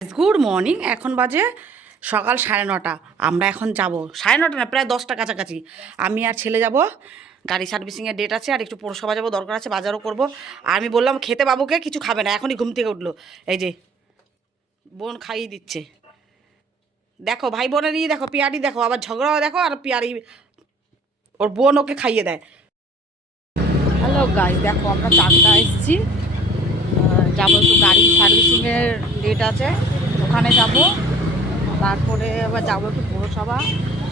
Good morning. এখন বাজে সকাল 9:30। আমরা এখন যাব 9:30 না, প্রায় 10টা কাছাকাছি। আমি আর ছেলে যাব, গাড়ি সার্ভিসিংয়ের ডেট আছে, আর একটু পৌরসভা যাবো, দরকার আছে, বাজারও করব। আর আমি বললাম খেতে বাবুকে কিছু খাবে না, এখনই ঘুম থেকে উঠলো। এই যে বোন খাইয়ে দিচ্ছে, দেখো ভাই বোনেরই দেখো, পিয়ারি দেখো, আবার ঝগড়াও দেখো, আর পিয়ারি ওর বোন ওকে খাইয়ে দেয়। হ্যালো গাইস, দেখো আমরা 4টা এসেছি, যাবো একটু গাড়ি সার্ভিসিংয়ের ডেট আছে, ওখানে যাব। তারপরে আবার যাবো একটু পৌরসভা।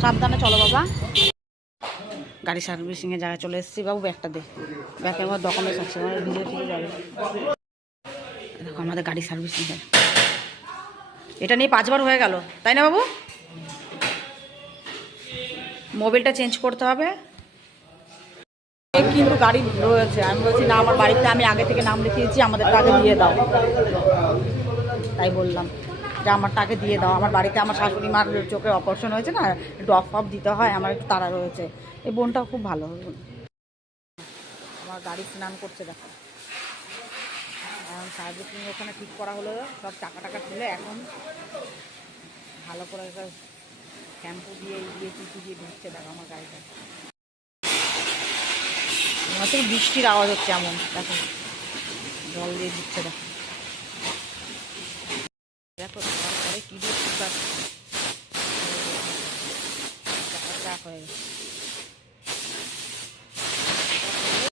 সাবধানে চলো বাবা। গাড়ি সার্ভিসিংয়ের জায়গায় চলে এসেছি। বাবু ব্যাগটা দে, ব্যাগের মধ্যে ডকুমেন্টস আছে, মানে ভিজে ফিরে যাবে। দেখো আমাদের গাড়ি সার্ভিসিংয়ের, এটা নিয়ে 5বার হয়ে গেল, তাই না বাবু? মোবিলটা চেঞ্জ করতে হবে। কিন্তু গাড়ি রয়েছে, আমি বলছি না, আমার বাড়িতে আমি আগে থেকে নাম লিখিয়েছি, আমাদেরটা আগে দিয়ে দাও। তাই বললাম যে আমারটা আগে দিয়ে দাও, আমার বাড়িতে আমার শাশুড়ি মার চোখের অপারেশন হয়েছে না, একটু অফ অফ দিতে হয়, আমার একটু তাড়া রয়েছে। এই বোনটাও খুব ভালো। আমার গাড়ি স্নান করছে দেখো, এখন সার্ভিসিং ওখানে ঠিক করা হলো, সব টাকা টাকা তুলে এখন ভালো করে শ্যাম্পু দিয়ে চিঠি দিয়ে ধুচ্ছে। দেখো আমার গাড়িটা, আমার থেকে বৃষ্টির আওয়াজ হচ্ছে এমন, দেখো জল দিয়ে দিচ্ছে। দেখো দেখো তারপরে কী দিয়ে